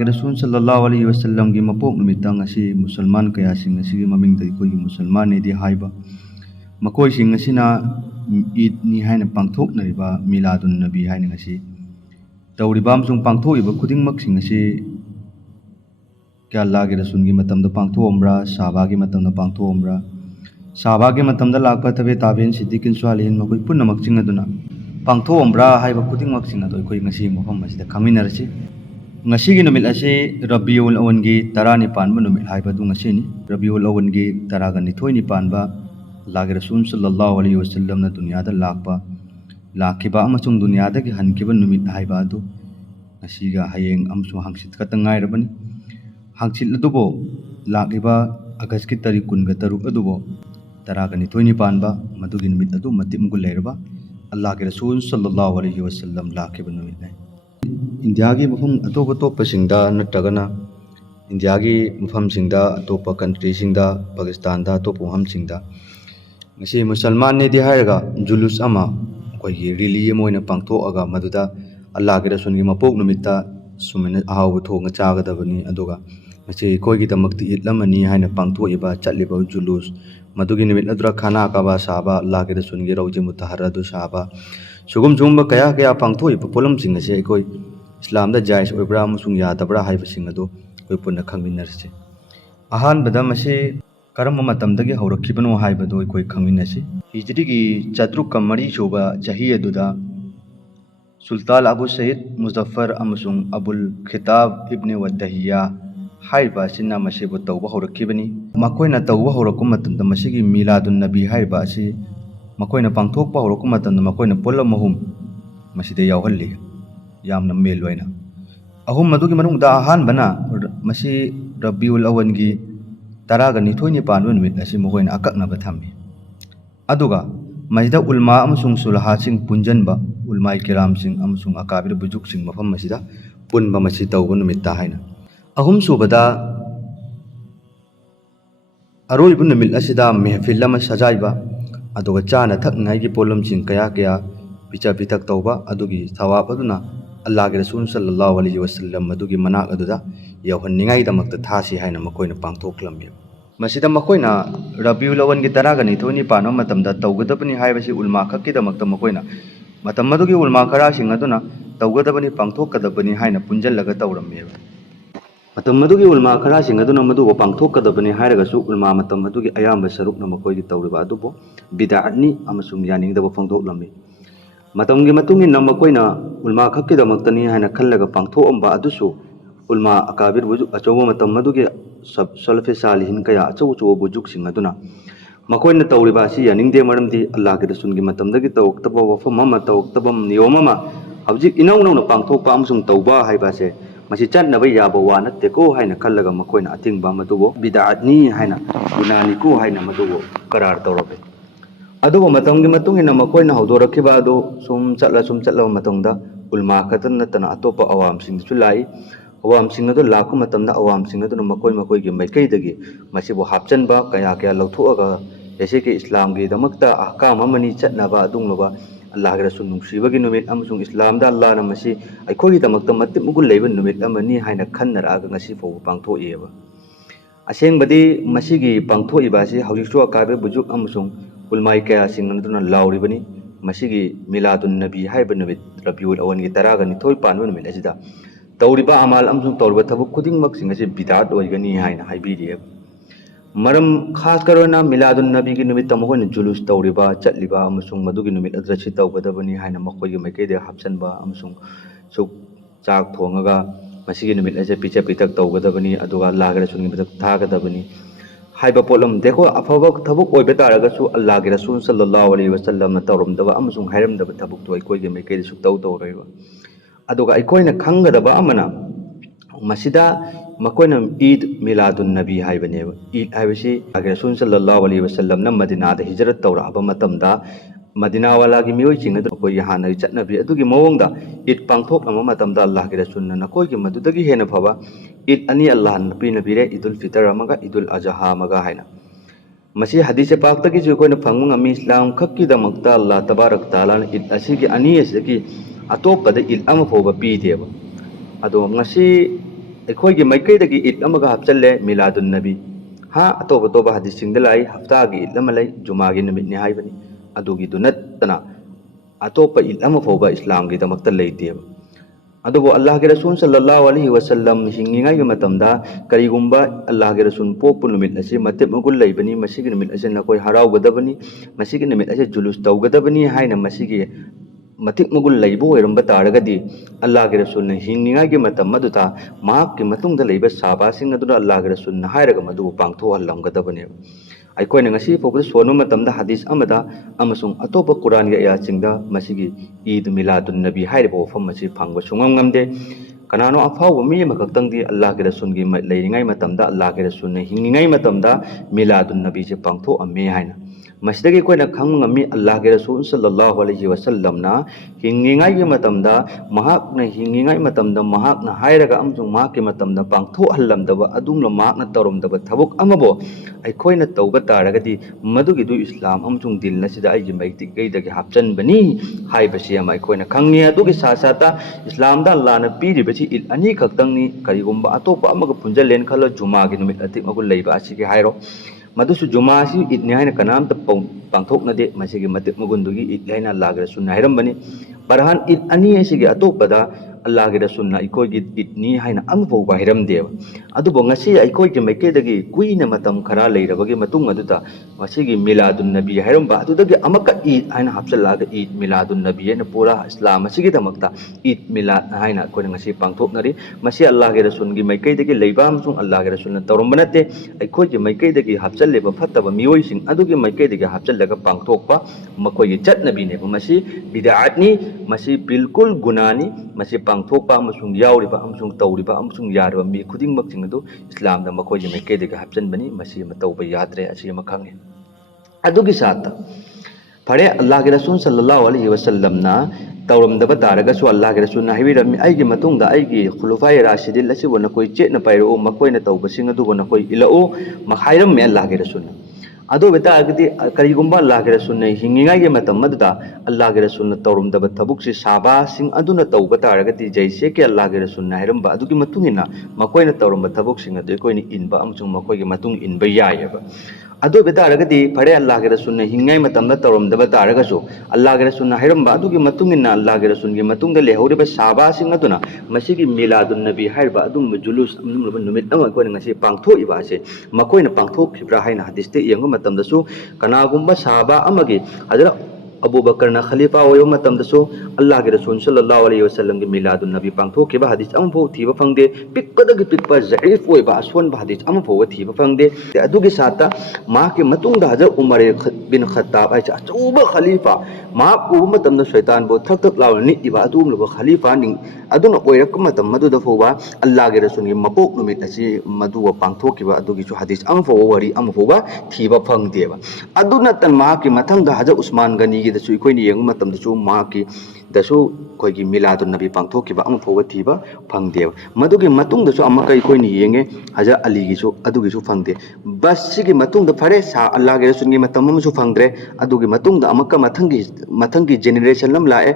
Rasul sallallahu alaihi wasallam gi mapok numitang asi musulman kaya sing asi maming dai ko gi musulman ne di haiba makoi sing asi na id ni haina pangthok na riba miladun nabi haina asi tawriba amsung pangthok iba khuding mak sing asi kya Allah gi rasul gi matam da pangthok omra sahaba gi matam da pangthok omra sahaba gi matam da lakpa tabe tabin siddiqin swalihin makoi punna mak sing aduna pangthok omra haiba khuding mak sing adoi koi ngasi mafam masida khaminarsi ngasi numit ase Rabiul Awal gi tarani panba numit haiba du ngasi ni Rabiul Awal gi taraga ni thoi ni panba lagi Rasul sallallahu alaihi wasallam na dunia da lakpa lakiba amasung dunia da gi hankiba numit haiba du ngasi ga hayeng amsung hangsit katangai rabani hangsit ladubo lakiba agas ki tari kun ga taruk adubo taraga ni thoi ni panba madugi numit adu matim gul leirba Allah gi Rasul sallallahu alaihi wasallam lakiba numit nai India की मफम अतोप अतोप सिंगदा नट्रगना India की मफम सिंगदा अतोप country सिंगदा Pakistan दा अतोप मफम सिंगदा ngasi musalman ne di hairaga julus ama koi gi rili moina pangtho aga maduda Allah gi rasul gi mapok numita sumena ahaw thonga chaga dabani aduga ngasi koi gi tamakti itlamani haina pangtho iba chatliba julus madugi nimit adura khana ka ba sahaba Allah gi rasul gi rawji mutaharradu sahaba sugum jumba kaya kaya pangtho iba polam sing ngasi koi Islam da jais oibra musung ya tabra haiba sing ado koi punna khangminarse ahan bada mase karam matam dagi haurakibano haiba do koi khangminase hijri gi chatruk kamari choba jahi aduda sultan abu sayyid muzaffar amusung abul khitab ibn wadahiya haiba sinna mase bo tawba haurakibani makoina tawba haurakum matam da mase gi miladun nabi haiba asi makoina pangthok pa haurakum matam da makoina polam mahum maside yawhalli yamna melwaina ahum madugi manung da ahan bana masi Rabiul Awal gi taraga ni thoi ni panwan mit asi mogoina akakna bathami aduga majda ulma amusung sulha sing punjanba ulma kiram sing amusung akabir bujuk sing mafam masida punba masi tawgun mit ta haina ahum subada aroi bun mil asida mehfil lama sajaiba aduga chana thak ngai gi polom sing kaya kaya picha pitak tawba adugi thawab aduna Allah gi Rasul sallallahu alaihi wasallam madugi manak aduda yawhanningai damakta thasi haina makoina pangthoklammi masida makoina Rabiul Awal gi taraga ni thoni pano matamda tawgadabani haibasi ulma khakki damakta makoina matam madugi ulma khara sing aduna tawgadabani pangthokadabani haina punjallaga tawrammi matam madugi ulma khara sing aduna madugo pangthokadabani hairaga su ulma matam madugi ayamba sarukna makoigi tawriba adubo bid'atni amasum yaningdaba phangthoklammi matamgi matungin na makoina ulma khakki damaktani haina khallaga pangthoamba adusu ulma akabir bujuk achobo matam madugi salfe salihin kaya achow chow bujuk sing aduna makoina tawriba si yaningde maramdi Allah gi rasul gi matamdagi tawktaba wafam ma tawktabam niyomama hawjik inaw na pangthokpa amsung tawba haiba se masi chatna ba yaba wa natte ko haina khallaga makoina atingba madugo bid'atni haina gunani ko haina madugo karar tawrabe adugo matamgi matungina makoina hawdorakiba adu sum chatla matangda ulma khatan natana atopa awam sing sulai awam sing adu lakhu matamda awam sing adu makoi gi maikai dagi masibo hapchanba kaya kaya lawthuaga jese ke islam gi damakta ahkam amani chatna ba adungloba Allah gi rasul nungsiba gi numit amusung islam da Allah na masi aikoi gi damakta matim mugul leiba numit amani haina khannara ga ngasi fo pangtho eba aseng badi masigi pangtho ibasi hawjiksu akabe bujuk amusung ulmai kaya sing aduna lauribani masigi miladun nabi haiba numit Rabiul Awal gi taraga ni thoi panwa numit asida tawriba amal amsung tawriba thabuk khuding mak sing ase bidat oigani haina haibiri maram khas karona miladun nabi gi numit tamohon julus tawriba chatliba amusung madugi numit adrachi tawgadabani haina makoi gi maike de hapsanba amusung suk chak thongaga masigi numit ase picha pitak tawgadabani aduga lagra sungi bitak thagadabani haiba polam dekho afaba thabuk oibe taragasu Allah gi Rasul sallallahu alaihi wasallam na tawramdaba amusung hairamdaba thabuk toy koi gi maike de suk taw tawraiba aduga aikoina khangadaba amana masida makoina Eid miladun nabi haibaneba Eid haibasi agi Rasul sallallahu alaihi wasallam na Madina da hijrat tawra aba matamda Madina wala gi mioi ching adu koi hana chatnabi adugi mawongda Eid pangthok ama matamda Allah gi Rasul na koi gi madudagi hena phaba Eid ani Allah nabi nabire Idul Fitr amaga Idul Adha amaga haina masi hadise pak tagi ju koina phangung ami Islam khakki damakta Allah tabarak taala Eid asigi ani asigi atopada Eid ama phoba pi deba ado ngasi ꯑꯩꯈꯣꯏꯒꯤ ꯃꯥꯏꯀꯩꯗꯒꯤ it ꯑꯃꯒ ꯍꯥꯞꯆꯜꯂꯦ ꯃꯤꯂꯥꯗꯨꯟ ꯅꯕꯤ ꯍꯥ ꯑꯇꯣꯞ ꯑꯇꯣꯞꯄ ꯍꯗꯤꯁꯁꯤꯡꯗ ꯂꯥꯛꯏ ꯍꯞꯇꯥꯒꯤ it ꯑꯃ ꯂꯩ ꯖꯨꯃꯥꯒꯤ ꯅꯨꯃꯤꯠꯅꯤ ꯍꯥꯏꯕꯅꯤ ꯑꯗꯨꯒꯤꯗꯨ ꯅꯠꯇꯅ ꯑꯇꯣꯞꯄ ꯏꯠ ꯑꯃ ꯐꯥꯎꯕ ꯏꯁꯂꯥꯝꯒꯤꯗꯃꯛꯇ ꯂꯩꯇꯦꯕ ꯑꯗꯨꯕꯨ ꯑꯜलाꯍꯒꯤ ꯔꯁꯨꯜ ꯁꯜꯂꯜꯂꯥꯍु ꯑꯂꯩꯍꯤ ꯋꯁꯜꯂꯝ ꯍꯤꯡꯂꯤꯉꯩꯒꯤ ꯃꯇꯝꯗ ꯀꯔꯤꯒꯨꯝꯕ ꯑꯜलाꯍꯒꯤ ꯔꯁꯨꯜ ꯄꯣꯛꯄ ꯅꯨꯃꯤꯠ ꯑꯁꯤ ꯃꯇꯤꯛ ꯃꯒꯨꯟ ꯂꯩꯕꯅꯤ ꯃꯁꯤꯒꯤ ꯅꯨꯃꯤꯠ ꯑꯁꯤ ꯅꯈꯣꯏ ꯍꯔꯥꯎꯒꯗꯕꯅꯤ ꯃꯁꯤꯒꯤ ꯅꯨꯃꯤꯠ ꯑꯁꯤ ꯖꯨꯂꯨꯁ ꯇꯧꯒꯗꯕꯅꯤ ꯍꯥꯏꯅ ꯃꯁꯤꯒꯤ ꯃꯇꯤꯛ ꯃꯒꯨꯟ ꯂꯩꯕ ꯑꯣꯏꯔꯝꯕ ꯇꯥꯔꯒꯗꯤ ꯑꯜलाꯍꯒꯤ ꯔꯁꯨꯜꯅ ꯍꯤꯡꯂꯤꯉꯩꯒꯤ ꯃꯇꯝ ꯑꯗꯨꯗ ꯃꯍꯥꯛꯀꯤ ꯃꯇꯨꯡꯗ ꯂꯩꯕ ꯁꯥꯕꯥꯁꯤꯡ ꯑꯗꯨꯅ ꯑꯜलाꯍꯒꯤ ꯔꯁꯨꯜꯅ ꯍꯥꯏꯔꯒ ꯃꯗꯨꯕꯨ ꯄꯥꯡꯊꯣꯛꯍꯜꯂꯝꯒꯗꯕꯅꯦꯕ ꯑꯩꯈꯣꯏꯅ ꯉꯁꯤ ꯐꯥꯎꯕꯗ ꯁꯣꯟꯕ ꯃꯇꯝꯗ ꯍꯗꯤꯁ ꯑꯃꯗ ꯑꯃꯁꯨꯡ ꯑꯇꯣꯞꯄ ꯀꯨꯔꯥꯟꯒꯤ ꯑꯌꯥꯁꯤꯡꯗ ꯃꯁꯤꯒꯤ ꯏꯗ ꯃꯤꯂꯥꯗꯨꯟ ꯅꯕꯤ ꯍꯥꯏꯔꯤꯕ ꯋꯥꯐꯝ ꯑꯁꯤ ꯐꯪꯕ ꯁꯨꯡꯉꯝ ꯉꯝꯗꯦ ꯀꯅꯥꯅꯣ ꯑꯐꯥꯎꯕ ꯃꯤ ꯑꯃꯈꯛꯇꯪꯗꯤ ꯑꯜलाꯍꯒꯤ ꯔꯁꯨꯜꯒꯤ ꯂꯩꯔꯤꯉꯩ ꯃꯇꯝꯗ ꯑꯜलाꯍꯒꯤ ꯔꯁꯨꯜꯅ ꯍꯤꯡꯂꯤꯉꯩ ꯃꯇꯝꯗ ꯃꯤꯂꯥꯗꯨꯟ ꯅꯕꯤꯁꯦ ꯄꯥꯡꯊꯣꯛꯑꯝꯃꯦ ꯍꯥꯏꯅ ꯃꯁꯤꯗꯒꯤ ꯑꯩꯈꯣꯏꯅ ꯈꯪꯕ ꯉꯝꯃꯤ ꯑꯜलाꯍꯒꯤ ꯔꯁꯨꯜ ꯁꯜꯂꯜꯂꯥꯍु ꯑꯂꯩꯍꯤ ꯋꯁꯜꯂꯝꯅ ꯍꯤꯡꯂꯤꯉꯩꯒꯤ ꯃꯇꯝꯗ ꯃꯍꯥꯛꯅ ꯍꯤꯡꯂꯤꯉꯩ ꯃꯇꯝꯗ ꯃꯍꯥꯛꯅ ꯍꯥꯏꯔꯒ ꯑꯃꯁꯨꯡ ꯃꯍꯥꯛꯀꯤ ꯃꯇꯝꯗ ꯄꯥꯡꯊꯣꯛꯍꯜꯂꯝꯗꯕ ꯑꯗꯨꯝꯅ ꯃꯍꯥꯛꯅ ꯇꯧꯔꯝꯗꯕ ꯊꯕꯛ ꯑꯃꯕꯨ ꯑꯩꯈꯣꯏꯅ ꯇꯧꯕ ꯇꯥꯔꯒꯗꯤ ꯃꯗꯨꯒꯤꯗꯨ ꯏꯁꯂꯥꯝ ꯑꯃꯁꯨꯡ ꯗꯤꯟ ꯑꯁꯤꯗ ꯑꯩꯒꯤ ꯃꯩꯇꯩꯗꯒꯤ ꯍꯥꯞꯆꯟꯕꯅꯤ ꯍꯥꯏꯕꯁꯤ ꯑꯃ ꯑꯩꯈꯣꯏꯅ ꯈꯪꯉꯤ ꯑꯗꯨꯒꯤ ꯁꯥꯊ ꯁꯥꯊ ꯏꯁꯂꯥꯝꯗ ꯑꯜलाꯍꯅ ꯄꯤꯔꯤꯕꯁꯤ ꯏꯠ ꯑꯅꯤ ꯈꯛꯇꯪꯅꯤ ꯀꯔꯤꯒꯨꯝꯕ ꯑꯇꯣꯞꯄ ꯑꯃꯒ ꯄꯨꯟꯖꯜꯂꯦꯅ ꯈꯜꯂꯣ ꯖꯨꯃꯥꯒꯤ ꯅꯨꯃꯤꯠ ꯑꯇꯤꯛ ꯃꯒꯨꯟ ꯂꯩꯕ ꯑꯁꯤꯒꯤ ꯍꯥꯏꯔꯣ ꯃꯗꯨꯁꯨ ꯖꯨꯃꯥ ꯑꯁꯤ ꯏꯠꯅꯤ ꯍꯥꯏꯅ ꯀꯅꯥꯝꯇ ꯄꯥꯡꯊꯣꯛꯅꯗꯦ ꯃꯁꯤꯒꯤ ꯃꯇꯤꯛ ꯃꯒꯨꯟꯗꯨꯒꯤ ꯏꯠ ꯍꯥꯏꯅ ꯑꯜलाꯍꯒꯤ ꯔꯁꯨꯜꯅ ꯍꯥꯏꯔꯝꯕꯅꯤ ꯕꯔꯍꯥꯟ ꯏꯠ ꯑꯅꯤ ꯑꯁꯤꯒꯤ ꯑꯇꯣꯞꯄꯗ ꯑꯜलाꯍꯒꯤ ꯔꯁꯨꯜꯅ ꯑꯩꯈꯣꯏꯒꯤ ꯏꯠꯅꯤ ꯍꯥꯏꯅ ꯑꯃꯐꯥꯎꯕ ꯍꯥꯏꯔꯝꯗꯦꯕ ꯑꯗꯨꯕꯨ ꯉꯁꯤ ꯑꯩꯈꯣꯏꯒꯤ ꯃꯥꯏꯀꯩꯗꯒꯤ ꯀꯨꯏꯅ ꯃꯇꯝ ꯈꯔ ꯂꯩꯔꯕꯒꯤ ꯃꯇꯨꯡ ꯑꯗꯨꯗ ꯃꯁꯤꯒꯤ ꯃꯤꯂꯥꯗꯨꯟ ꯅꯕꯤ ꯍꯥꯏꯔꯝꯕ ꯑꯗꯨꯗꯒꯤ ꯑꯃꯛꯀ ꯏꯠ ꯍꯥꯏꯅ ꯍꯥꯞꯆꯤꯜꯂꯛꯑꯒ ꯏꯠ ꯃꯤꯂꯥꯗꯨꯟ ꯅꯕꯤ ꯍꯥꯏꯅ ꯄꯨꯔꯥ ꯏꯁꯂꯥꯝ ꯑꯁꯤꯒꯤꯗꯃꯛꯇ ꯏꯠ ꯃꯤꯂꯥꯗ ꯍꯥꯏꯅ ꯑꯩꯈꯣꯏꯅ ꯉꯁꯤ ꯄꯥꯡꯊꯣꯛꯅꯔꯤ ꯃꯁꯤ ꯑꯜलाꯍꯒꯤ ꯔꯁꯨꯜꯒꯤ ꯃꯥꯏꯀꯩꯗꯒꯤ ꯂꯩꯕ ꯑꯃꯁꯨꯡ ꯑꯜलाꯍꯒꯤ ꯔꯁꯨꯜꯅ ꯇꯧꯔꯝꯕ ꯅꯠꯇꯦ ꯑꯩꯈꯣꯏꯒꯤ ꯃꯥꯏꯀꯩꯗꯒꯤ ꯍꯥꯞꯆꯜꯂꯤꯕ ꯐꯠꯇꯕ ꯃꯤꯑꯣꯏꯁꯤꯡ ꯑꯗꯨꯒꯤ ꯃꯥꯏꯀꯩꯗꯒꯤ ꯍꯥꯞꯆꯜꯂꯒ ꯄꯥꯡꯊꯣꯛꯄ ꯃꯈꯣꯏꯒꯤ ꯆꯠꯅꯕꯤꯅꯦꯕ ꯃꯁꯤ ꯕꯤꯗꯑꯠꯅꯤ ꯃꯁꯤ ꯕꯤꯜꯀꯨꯜ ꯒꯨꯅꯥꯅꯤ ꯃꯁꯤ ꯄꯥꯡꯊꯣꯛꯄ ꯑꯃꯁꯨꯡ ꯌꯥꯎꯔꯤꯕ ꯑꯃꯁꯨꯡ ꯇꯧꯔꯤꯕ ꯑꯃꯁꯨꯡ ꯌꯥꯔꯤꯕ ꯃꯤ ꯈꯨꯗꯤꯡꯃꯛꯁꯤꯡ ꯑꯗꯨ ꯏꯁꯂꯥꯝꯗ ꯃꯈꯣꯏꯒꯤ ꯃꯥꯏꯀꯩꯗꯒꯤ ꯍꯥꯞꯆꯟꯕꯅꯤ ꯃꯁꯤ ꯑꯃ ꯇꯧꯕ ꯌꯥꯗ꯭ꯔꯦ ꯑꯁꯤ ꯑꯃ ꯈꯪꯉꯤ ꯑꯗꯨꯒꯤ ꯁꯥꯠꯇ ꯐꯔꯦ ꯑल्लाहꯒꯤ रसूल सल्लल्लाहु अलैहि वसल्लमना तौरमदबा तारगसु अल्लाहगि रसूलना हाइबिरमि अइगि मतुंगदा अइगि खुलुफाय राशिदिन असिबो नकोइ चेतना पाइरओ मकोइना तौबसिंग अदुबो नकोइ इलाओ मखाइरममे अल्लाहगि रसूलना अदु बेतागदि करिगुंबा अल्लाहगि रसूलना हिंगिंगाइगि मतम मददा अल्लाहगि रसूलना तौरमदबा थबुकसि साबासिंग अदुना तौबा तारगदि जैसे के अल्लाहगि रसूलना हाइरमबा अदुगि मतुंगिना मकोइना तौरमबा थबुकसिंग अदु कोइनि इनबा अमसुंग मकोइगि मतुंग इनबा यायबा अदु बेतारगदि फरे अल्लाहगि रसूलना हिंगाइ मतमदा तौरमदबा तारगसु अल्लाहगि रसूलना हाइरमबा अदुगि मतुंगिना अल्लाहगि रसूलगि मतुंगदा लेहौरिबा साबासिंग अदुना मसिगि मिलादुन नबी हाइरबा अदुम जुलूस अमनुबा नुमित अमा कोइना ngasi पांगथोइबा असे मकोइना पांगथोखिब्रा हाइना हदीसते यंगो मतमदसु कनागुंबा साबा अमगि हजरत अबू बकर खलीफा ओयो मतमदसु अल्लाह के रसूल सल्लल्लाहु अलैहि वसल्लम के मिलादुन नबी पांगथोखिबा हदीस अमफो थीबा फंगदे पिक्पदगि पिक्पा जईफ ओइबा असोनबा हदीस अमफो थीबा फंगदे अदुगि साता मा के मतुंगदा हजरत उमर बिन खत्ताब आइचा अचूबा खलीफा मा उबा मतमदा शैतान बो थक थक लावनी इबा अदुमलबा खलीफा निंग अदुना ओइरक मतम मदुदा फोबा अल्लाह के रसूल के मपोक नुमित असि मदुवा पांगथोखिबा अदुगि सु हदीस अमफो वरी अमफोबा थीबा फंगदेबा अदुना तन मा के मथंगदा हजरत उस्मान गनी गी दसु इकोइनि यंग मतमदसु मा के दसु कोइगी मिलादुन नबी पांगथोखिबा अमफोबा थीबा फंगदेबा मदुगि मतुंगदसु अमका इकोइनि येंगे हजरत अली गिसु अदुगिसु फंगदे बस सिगी मतुंगदा फरे सा अल्लाह के रसूल गी मतम अमसु फंगद्रे अदुगी मतुंगदा अमका मथंगी जेनेरेशन लम लाए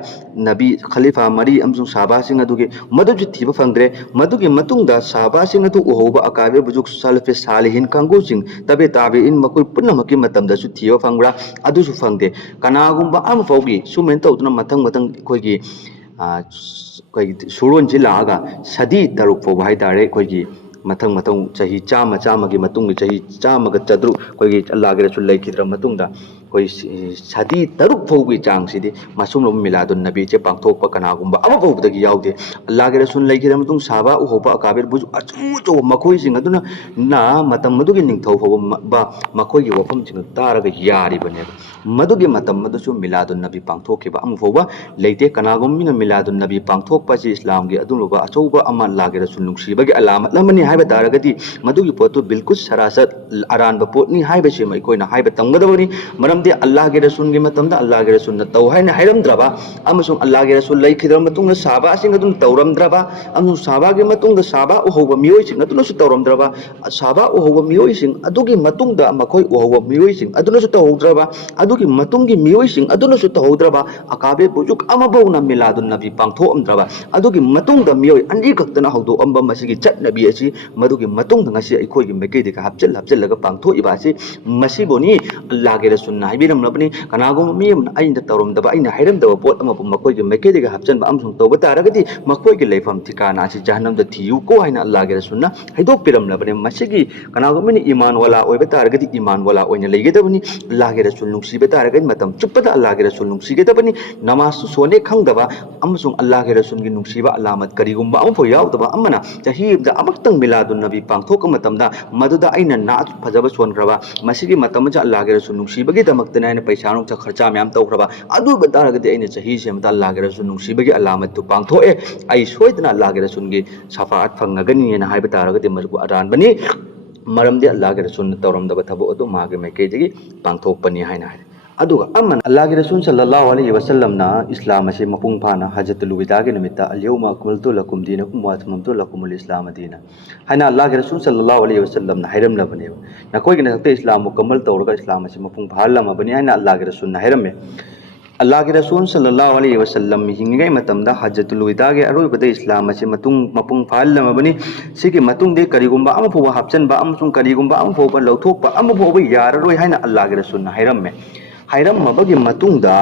नबी खलीफा मरी अमसुंग साहबासिंग अदुगी मदुजु थीबा फंगद्रे मदुगी मतुंगदा साहबासिंग अदु उहोबा अकाबे बुजुक सलफे सालिहिन कांगुसिंग तबे ताबेइन मकोइ पुनमकी मतमदसु थीबा फंगब्रा अदुसु फंगदे कनागुंबा अमफौगी सुमेन तौदुना मथंग मथंग कोइगी सुरोनसि लागा सदी तरुक फौबा हाइतारे कोइगी मथंग मथंग चाही चामा चामगी मतुंग चाही चामगा चद्रु कोइगी अल्लाहगि रसूल लैखिद्रा मतुंगदा कोइ सदी तरुक फौगी चांगसिदि मसुमलो मिलादुन नबी चे पांगथोकपा कनागुंबा अमा फौबदगी याउदे अल्लाहगि रसूल लैखिद्रा मतुंग साबा उहोबा अकाबिर बुजु अचुचो मखोइसिंग अदुना ना मतम मदुगी निंगथौ फौबा मखोइगी वफमसिंग तारगा यारिबनेबा मदुगी मतम मदुसु मिलादुन नबी पांगथोखिबा अमा फौबा लैते कनागुंबिना मिलादुन नबी पांगथोकपासि इस्लामगी अदुलुबा अचौबा अमा अल्लाहगि रसूल नुंगसिबगी अलामत लमनि हाइबा तारगदि मदुगी पोतु बिल्कुल सरासत अरानबा पोतनि हाइबसिम अइकोइना हाइबा तंगदबनि मरम मरमदे अल्लाह के रसूल की मतमदा अल्लाह के रसूल न तौ हाइना हाइरमद्रबा अमसुंग अल्लाह के रसूल लैखिदर मतुंग साबा सिंग अदुम तौरमद्रबा अमु साबा के मतुंग साबा उहौबा मियोय सिंग अदुनसु तौरमद्रबा साबा उहौबा मियोय सिंग अदुगी मतुंगदा मखोय उहौबा मियोय सिंग अदुनसु तौहौद्रबा अदुगी मतुंगी मियोय सिंग अदुनसु तौहौद्रबा अकाबे बुजुक अमबौना मिलादुन नबी पांगथोअमद्रबा अदुगी मतुंगदा मियोय अनरी खक्तना हौदो अम्बा मसिगी चटनबी असि मदुगी मतुंगदा ngasi अखोयगी मैकेदी का हपचल पांगथोइबा असि मसिबोनी अल्लाह के रसूल ना हाइबिरमलबनी कनागुम मी अइना तौरमदबा अइना हाइरमदबा पोट अमबु मखोयगी मैकेदी का हपचनबा अमसुंग तौबा तारगदी मखोयगी लेफम ठिकाना असि जहन्नमदा थियु को हाइना अल्लाह के रसूल ना हाइदोक पिरमलबनी मसिगी कनागुमनी ईमान वाला ओइबा तारगदी ईमान वाला ओइना लेगेदबनी अल्लाह के रसूल नुंसीबा तारगदी मतम चुप्पदा अल्लाह के रसूल नुंसीगेदबनी नमाज सोने खंगदबा अमसुंग अल्लाह के रसूल की नुंसीबा अलामत करिगुम्बा अमफो यावदबा अमना चाहिबदा अमक्तंग मिलादुन नबी पांगथोक मतमदा मदुदा अइना ना फजबा सोनग्रबा मसिगी मतमजा अल्लाह के रसूल नुंसीबगी दमक्तना अइना पैसा नुंचा खर्चा म्याम तौग्रबा अदु बतारगदी अइना चाही सेमदा अल्लाह के रसूल नुंसीबगी अलामत तु पांगथोए आई सोइदना अल्लाह के रसूल की सफाअत फंगगनी ना हाइबा तारगदी मजबु अरानबनी मरमदे अल्लाह के रसूल तौरमदबा थबो अदु मागे मैकेदगी पांगथोकपनी हाइना हाइ अदुगा अमन अल्लाह के रसूल सल्लल्लाहु अलैहि वसल्लम ना इस्लाम असे मपुंग फाना हजतुल विदा के निमित्त अल्यौमा अक्मलतु लकुम दीनकुम व अतममतु लकुमुल इस्लाम दीना हाइना अल्लाह के रसूल सल्लल्लाहु अलैहि वसल्लम ना हाइरमलबने नकोय के नखते इस्लाम मुकम्मल तौरगा इस्लाम असे मपुंग फालमबने हाइना अल्लाह के रसूल ना हाइरमे अल्लाह के रसूल सल्लल्लाहु अलैहि वसल्लम हिंगे मतमदा हजतुल विदा के अरोइबदे इस्लाम असे मपुंग फालमबने सिगे मतुंग दे करिगुम्बा अमफोबा हपचनबा अमसुंग करिगुम्बा अमफोबा लौथोकबा अमफोबा याररोय हाइना अल्लाह के रसूल ना हाइरमे हाइरमबगी मतुंगदा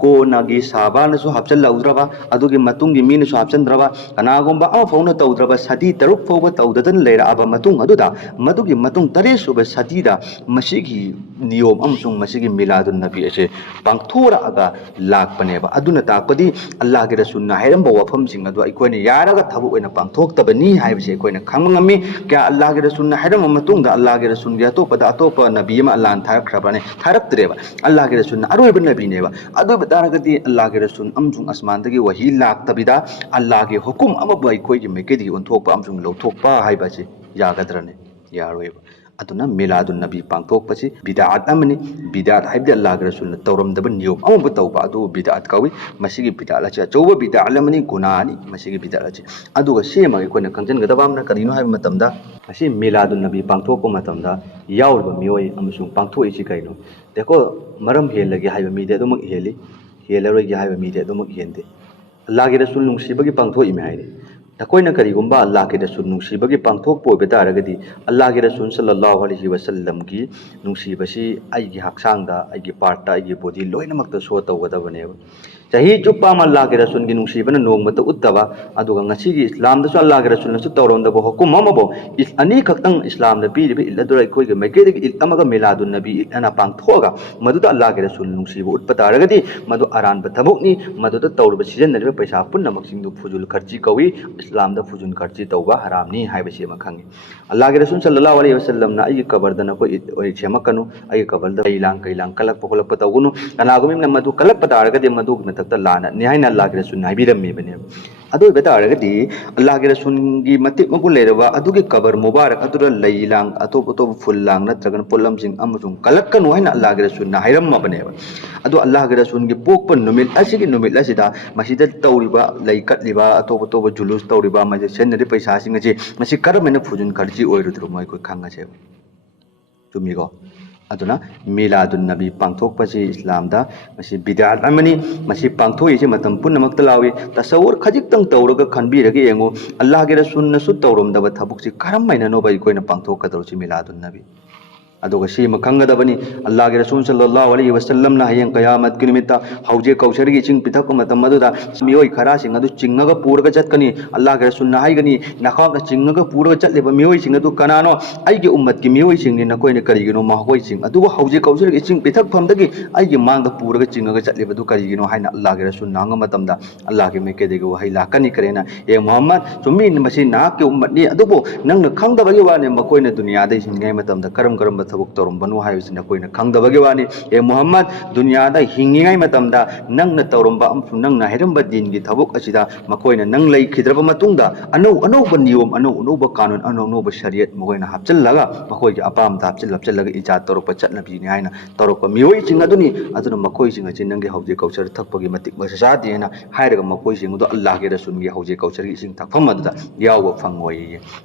कोनागी साबानसु हपचलौद्रबा अदुगी मतुंगी मीनसु हपचंद्रबा कनागुम्बा अमफौना तौद्रबा सदी तरुक फौबा तौददन लेराबा मतुंग अदुदा मदुगी मतुंग तरेसुबा सदीदा मसिगी नियम अमसुंग मसिगी मिलादुन नबी असे पांगथोरागा लाकपनेबा अदुना ताकपदी अल्लाह के रसूलना हाइरमबा वफमसिंग अदु अइखोयने यारागा थबु ओइना पांगथोक्तबनी हाइबसे अइखोयने खंगमंगमी क्या अल्लाह के रसूलना हाइरम मतुंगदा अल्लाह के रसूलगी अतोपदा अतोप नबी अमा अल्लाह थारखरबने थारक्तरेबा अल्लाह के रसूल अरोइब नबीनेबा अदु बतारगदी अल्लाह के रसूल अमसुंग असमानदगी वही लाक्तबिदा अल्लाह के हुकुम अमबा अइखोयगी मैकेदी ओंथोकपा अमसुंग लौथोकपा हाइबासे यागद्रने यारोइबा अदुना मिलादुन नबी पांगथोकपसी बिदअत अमनी बिदअत हाइबदि अल्लाह के रसूल तौरमदब नियम अमबा तौबा अदु बिदअत कवि मसिगी बिदअत अचे अचौबा बिदअत अमनी गुनानी मसिगी बिदअत अचे अदुगा सेमा अइखोयना खंजनगदबा अमना करिनो हाइबा मतमदा मसि मिलादुन नबी पांगथोकपा मतमदा याउरबा मियोय अमसुंग पांगथोइसि कइनो देखो मरम हेलगे हाइबा मीदे अदुमक हेली हेलरोइगे हाइबा मीदे अदुमक हेंदे अल्लाह के रसूल नुंसीबगी पांगथोइमे हाइरे नकोयना करिगुम्बा अल्लाह के रसूल नुंसीबगी पांगथोकपा ओइबा तारगदी अल्लाह के रसूल सल्लल्लाहु अलैहि वसल्लम की नुंसीबसी आइगी हक्सांगदा आइगी पार्टता आइगी बॉडी लोइनमक्ता शो तौगदबनेबा चाही चुप्पा अल्लाह के रसूल की नुंसीबना नोंगमता उत्तबा अदुगा ngasiगी इस्लाम दसु अल्लाह के रसूल नसु तौरमदबो हुकुम अमबो इस अनी खक्तंग इस्लाम द पीरिबे इल्लादुरा इखोयगे मैकेदगी इल अमगा मिलादुन नबी अना पांगथोगा मदुदा अल्लाह के रसूल नुंसीबो उत्पतारगदी मदु अरानबा थबुकनी मदुदा तौरबा सिजननरिबे पैसा पुन्नमक्सिंगदु फुजुल खर्ची कवि इस्लाम द फुजुल खर्ची तौबा हरामनी हाइबसे मखंगे अल्लाह के रसूल सल्लल्लाहु अलैहि वसल्लम ना आई कबरदना को ओइ छेमकनु आई कबरदा कैलांग कलक पकोलक पतगुनु कनागुमिन मदु कलक पतारगदी मदु मतकता लाना निहायना अल्लाह के रसूल नाइबिरम्मीबने अदु बेतारगदी अल्लाह के रसूल की मतिक मगु लेरबा अदुगे कबर मुबारक अदुरा लैलांग अतोप अतोप फुल्लांग नत्रगन पोलमसिंग अमसुंग कलक्कनु हाइना अल्लाह के रसूल ना हाइरम्मबनेबा अदु अल्लाह के रसूल की पोकपा नुमित असिगी नुमित असिदा मसिदा तौरिबा लैकटलिबा अतोप अतोप जुलूस तौरिबा मजे सेनरि पैसा सिंगजे मसि करमेना फुजुन खर्ची ओइरुद्रो मोइको खंगसे चुमिगो अदुना मिलादुन नबी पांगथोकपसी इस्लाम दा मसि बिदअत अमनी मसि पांगथोइसे मतम पुन्नमक्ता लावी तसव्वुर खजिक्तंग तौरगा खनबिरगे येंगो अल्लाह के रसूल नसु तौरमदबा थबुकसि करमैना नोबा इकोइना पांगथोकदरोसि मिलादुन नबी अदुगा सीमा खंगदबनी अल्लाह के रसूल सल्लल्लाहु अलैहि वसल्लम ना हयंग कयामत की निमित्त हौजे कौशरगी चिंग पिथक मतम मदुदा मियोय खरा सिंग अदु चिंगगा पूरगा चतकनी अल्लाह के रसूल ना हाइगनी नखाक चिंगगा पूरगा चतलेबा मियोय सिंग अदु कनानो आइगे उम्मत की मियोय सिंग नि नकोइने करिगिनो माहोय सिंग अदु हौजे कौशरगी चिंग पिथक फमदगी आइगे मांगदा पूरगा चिंगगा चतलेबा दु करिगिनो हाइना अल्लाह के रसूल नांग मतमदा अल्लाह के मेकेदेगे वहाई लाकनी करेना ए मोहम्मद सुमी मसि ना के उम्मत नि अदुबो नंग खंगदबगी वाने मकोइने दुनिया दे हिंगे मतमदा करम करम थबक तौरम्बनु हाइबसिन अखोइना खंगदबगे वानी ए मोहम्मद दुनिया दा हिंगिंगाई मतमदा नंगना तौरम्बा अमसु नंगना हेरम्बा दिन की थबक असिदा मखोइना नंग लई खिद्रबा मतुंगदा अनौ अनौबा नियम अनौ अनौबा कानून अनौ अनौबा शरीयत मखोइना हापचल्लगा मखोइगी अपामदा हापचल्लगा इजा तौरप चटनबीनि हाइना तौरप मियोइसिंग अदुनी अदुना मखोइसिंग अचि नंगे हौजे कौचर थकपगी मतिक मसासादेना हाइरगा मखोइसिंग दो अल्लाह के रसूलगी हौजे कौचर इसिंग थकफम अदुदा यावबा फंगोइ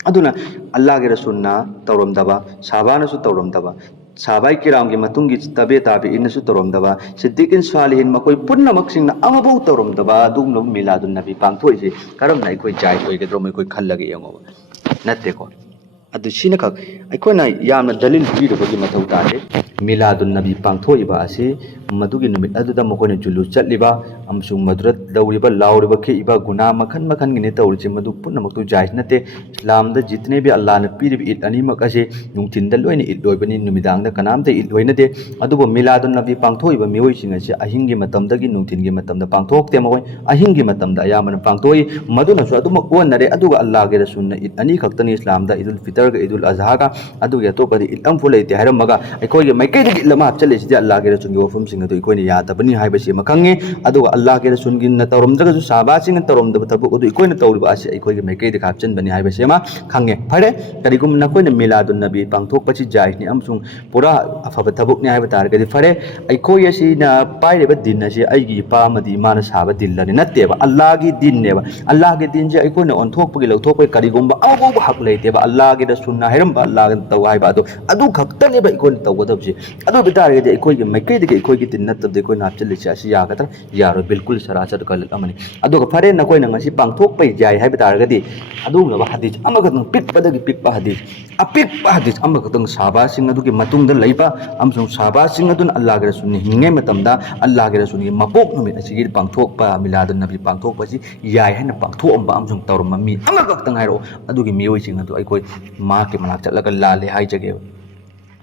अदुना अल्लाह के रसूलना तौरमदबा साबानासु तौरमदबा साबाई किराम की मतुंगी तबे ताबे इनसु तौरमदबा सिद्दीकिन सालिहिन मकोई पुन्नमक्सिंगना अमबौ तौरमदबा दुगनो मिलादुन नबी पांगथोइसे करमना अखोइ जाय होइगद्रो मखोइ खल्लगे यंगोबा नत्तेको अदु सिनखक अखोइना यामना दलिल पीरबगी मथौ तादे मिलादुन नबी पांगथोइबा असे मदुगी नुमित अदुदा मखोइना जुलूस चटलिबा अमसुंग मदुरत दौरिबा लाउरिबा खेइबा गुना मखन मखन गिने तौरिसे मदु पुन्नमक्तु जायस नते इस्लाम द जितने भी अल्लाह ने पीरिब ईद अनिमक असे नुंगथिन द लोइने ईद लोइबनि नुमिदांग द कनाम द ईद लोइनते अदुबो मिलादुन नबी पांगथोइबा मियोइसिंग असे अहिंगी मतमदगी नुंगथिनगी मतमदा पांगथोकते मखोइ अहिंगी मतमदा यामन पांगथोइ मदुनसु अदुमक ओनरे अदुगा अल्लाह के रसूलना ईद अनि खक्तनी इस्लाम द ईदुल फितर ग ईदुल अजहा का अदुगे अतोपदि ईद अमफु लेते हाइरमगा अखोइगे मैकैदगी इलमा हपचलेसिदि अल्लाह के रसूलगी वफमसिंग अदु अखोइने यादबनि हाइबसि मखंगे अदुगा अल्लाह के रसूलगी न तौरमद्रगसु साबासिंग तौरमदब थबक अदु अखोइने तौरिबा असे अखोइगे मैकैदगी हपचनबनि हाइबसि मा खंगे फरे करिगुम नखोइने मिलादुन नबी पांगथोकपसि जायसनि अमसुंग पुरा अफब थबकनि हाइब तारगदि फरे अखोइ असिना पाइरेबा दिन असे अइगी इपा अमदि इमाना साबा दिल्लनि नत्तेबा अल्लाह की दिन नेबा अल्लाह के दिन जे अखोइने ओंथोकपगि लौथोकपै करिगुम अबो हक लेतेबा अल्लाह के रसूलना हाइरमबा अल्लाह के तौ हाइबा अदु खक्तनेबा अखोइने तौगदबसि अदु बितारगदि अखोइगे मैकैदगी अखोइगे दिन नत्तबदि अखोइने हपचलिसि असे यागदर यारो बिल्कुल सरासर गलत अमनि अदुगा फरे नखोइना ngasi पांगथोकपै जाय हाइब तारगदि अदुगलबा हदीस अमगदं पिकपदगी पिकपा हदीस अपिकपा हदीस अमगदं साबासिंग अदुगी मतुंगदा लैबा अमसुं साबासिंग अदुन अल्लाह के रसूलनि हिंगे मतमदा अल्लाह के रसूलनि मपोक नुमित असिगी पांगथोकपा मिलादुन नबी पांगथोकपसि याय हाइना पांगथोकअम्बा अमसुं तौरममी अमगदं हाइरो अदुगी मियोइसिंग अदु अखोइ मा के मनाक चलगा लाले हाइजगे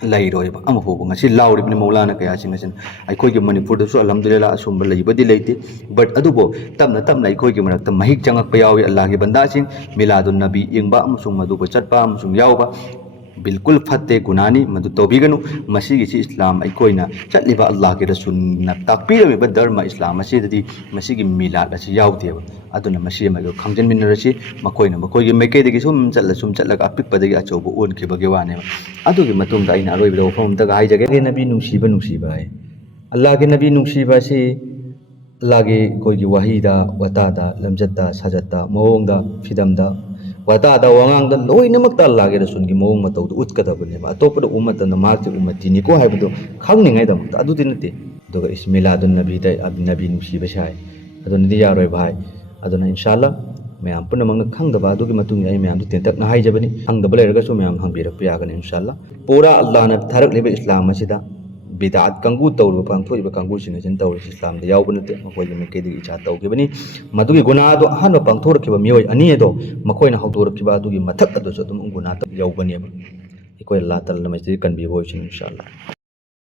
लैरोइबा अमफोबो ngasi लाउरिबनि मौलाना कयासिंगसिन अखोइगे मणिपुरदसु अल्हम्दुलिल्लाह असुंबा लैबदि लैते बट अदुबो तमना तमना अखोइगे मरक्ता महिक चंगकपा यावी अल्लाह के बंदासिंग मिलादुन नबी इंगबा अमसुंग मदुबो चटपा अमसुंग यावबा बिल्कुल फत्ते गुनानी मदु तौबिगनु मसीगिसी इस्लाम अखोइना चटलिबा अल्लाह के रसूलना ताकपीरमिबा धर्म इस्लाम असिदि मसीगी मिलाद असी यावदेबा अदुना मसी मगो खंजनमिनरसि मखोइना मखोइगे मैकैदगी सुम चलगा अपिकपदगी अचौबो ओनखिबगे वानेबा अदुगी मतुंगदा आइना अरोइबदा वफमदगा हाइजगे नबी नुसीबा है अल्लाह के नबी नुसीबा से अल्लाह के कोई वहीदा वतादा लमजत्ता सजत्ता मओंगदा फिदमदा वतादा वांगांगदा लोइनमक्ता अल्लाह के रसूल की मओंग मतौदो उतकदबनेबा अतोपदा उम्मतना मार्चे उम्मतीनिको हाइबदो खंगनिंगाइदमक्ता अदुदि नते दुगा इस मिलादुन नबीदा नबी नुसीबा साइ अदुनदि यारोइ भाई अदुना इंशाअल्लाह मैम पुनमंग खंगदबा अदुगी मतुंग आई मैम तेंतकना हाइजबनी खंगदबा लेरगसु मैम हंगबिरप यागन इंशाअल्लाह पूरा अल्लाह ने थारकलिबा इस्लाम असिदा बिदात कंगू तौर पांगथोइबा कंगू सिंगसिन तौर इस्लाम दे यावबो नते मखोइगे मैकैदगी इचा तौगिबनी मदुगी गुनादो अहन पांगथोरखिबा मियोइ अनि एदो मखोइना हौदोरखिबा अदुगी मथक अदुसु अदुम गुना तक यावबनेबा इकोइ अल्लाह ताला मस्जिद कनबिबो इंशाअल्लाह।